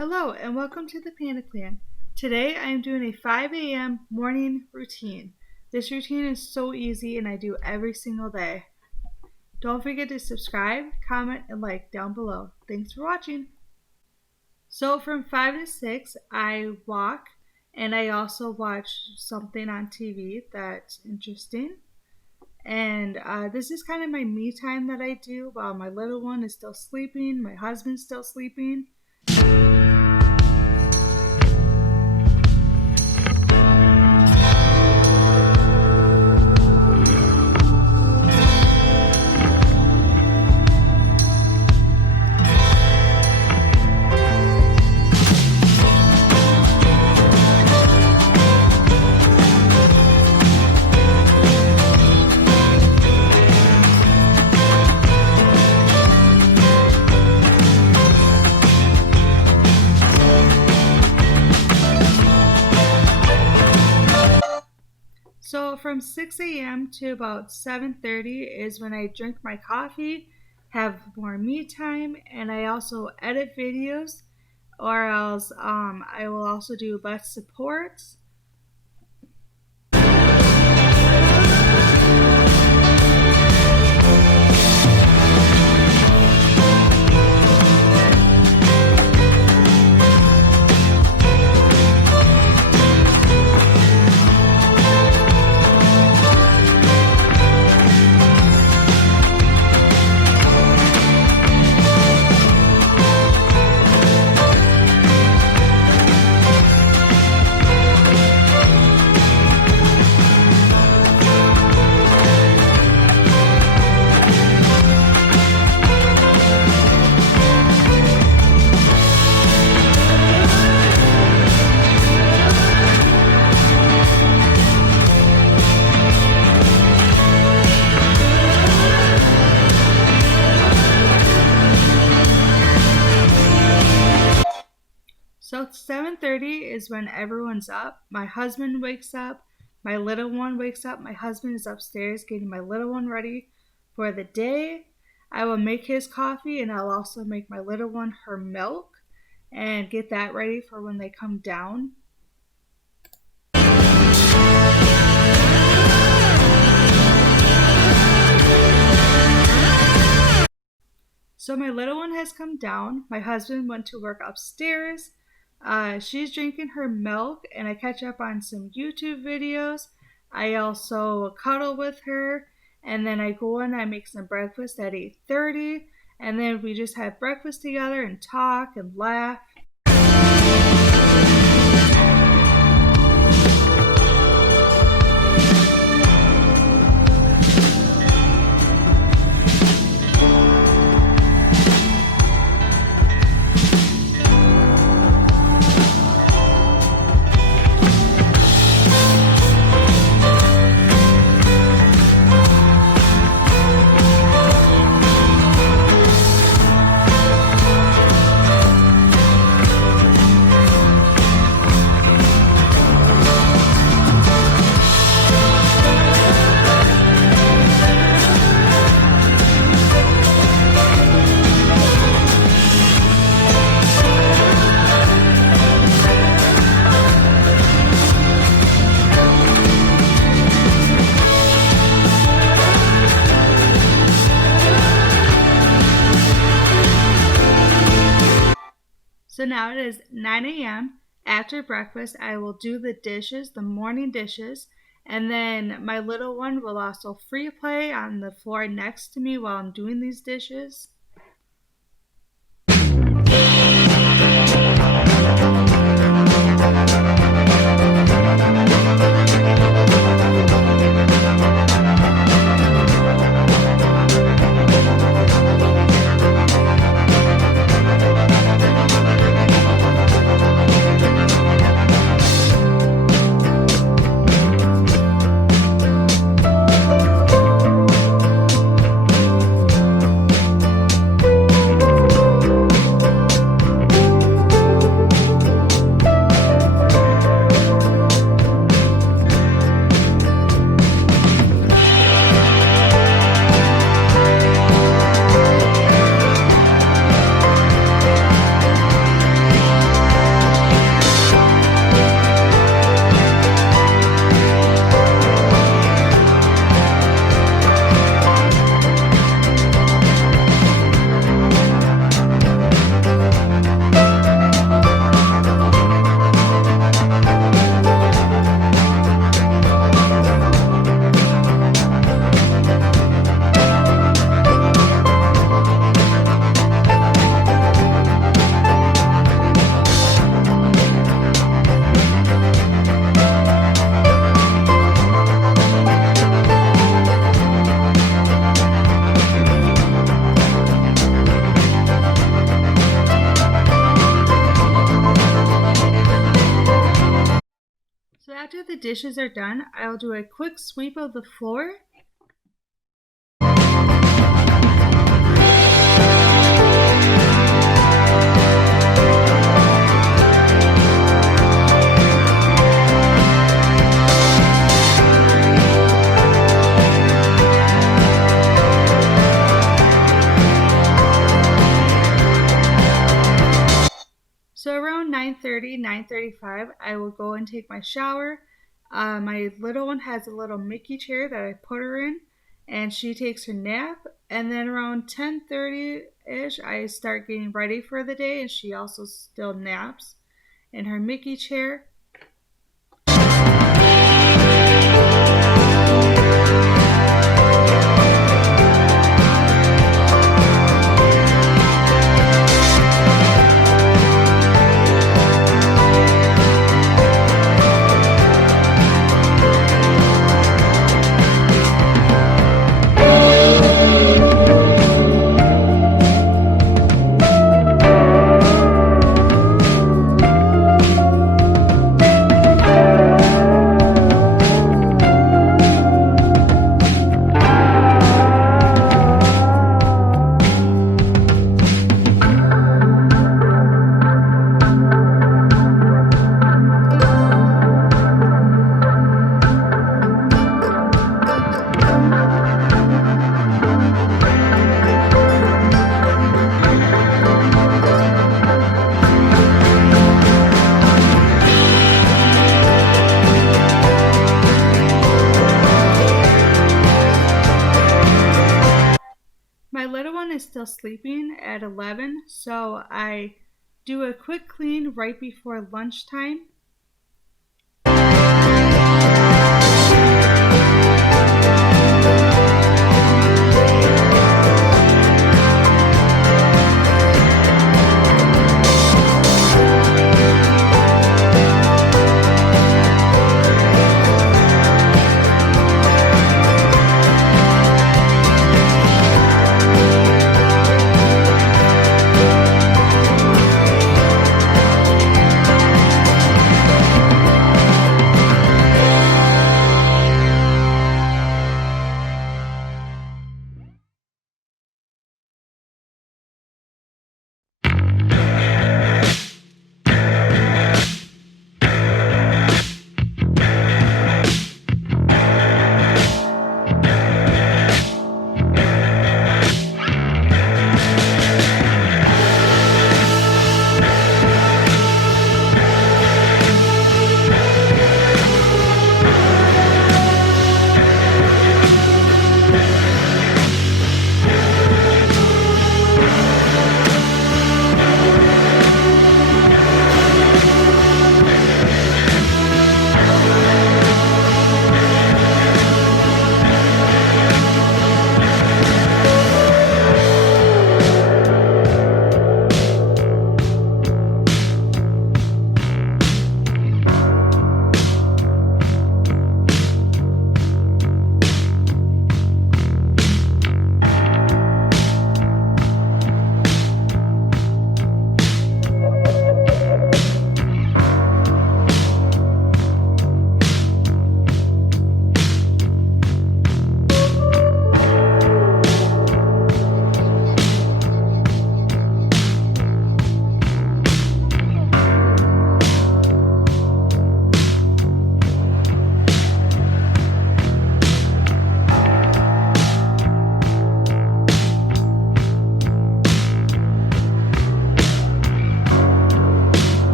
Hello and welcome to the Panda Clan. Today I am doing a 5 a.m. morning routine. This routine is so easy and I do every single day. Don't forget to subscribe, comment, and like down below. Thanks for watching. So from 5 to 6 I walk and I also watch something on TV that's interesting. And this is kind of my me time that I do while my little one is still sleeping, my husband's still sleeping. So from 6 a.m. to about 7:30 is when I drink my coffee, have more me time, and I also edit videos, or else I will also do best supports. So 7:30 is when everyone's up. My husband wakes up, my little one wakes up. My husband is upstairs getting my little one ready for the day. I will make his coffee and I'll also make my little one her milk and get that ready for when they come down. So my little one has come down. My husband went to work upstairs. She's drinking her milk and I catch up on some YouTube videos. I also cuddle with her and then I go and I make some breakfast at 8:30 and then we just have breakfast together and talk and laugh. So now it is 9 a.m. After breakfast, I will do the dishes, the morning dishes, and then my little one will also free play on the floor next to me while I'm doing these dishes. the dishes are done, I'll do a quick sweep of the floor. So around 9:30, 9:35, I will go and take my shower. My little one has a little Mickey chair that I put her in, and she takes her nap. And then around 10:30-ish, I start getting ready for the day, and she also still naps in her Mickey chair. My little one is still sleeping at 11, so I do a quick clean right before lunchtime.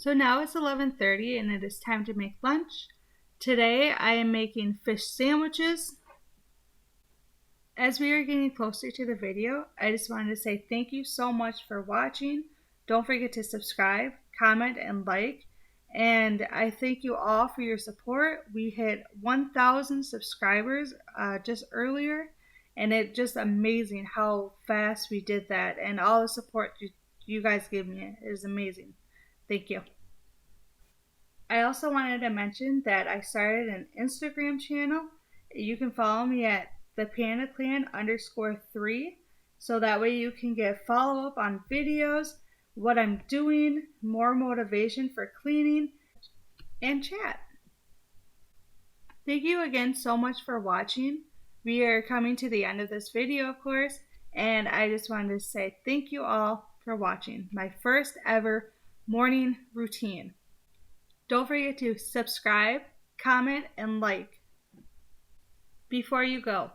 So now it's 11:30 and it is time to make lunch. Today I am making fish sandwiches. As we are getting closer to the video, I just wanted to say thank you so much for watching. Don't forget to subscribe, comment, and like. And I thank you all for your support. We hit 1,000 subscribers just earlier, and it's just amazing how fast we did that. And all the support you guys give me is amazing. Thank you. I also wanted to mention that I started an Instagram channel. You can follow me at thepandaclan_3, so that way you can get follow up on videos, what I'm doing, more motivation for cleaning, and chat. Thank you again so much for watching. We are coming to the end of this video, of course, and I just wanted to say thank you all for watching my first ever morning routine. Don't forget to subscribe, comment, and like. Before you go,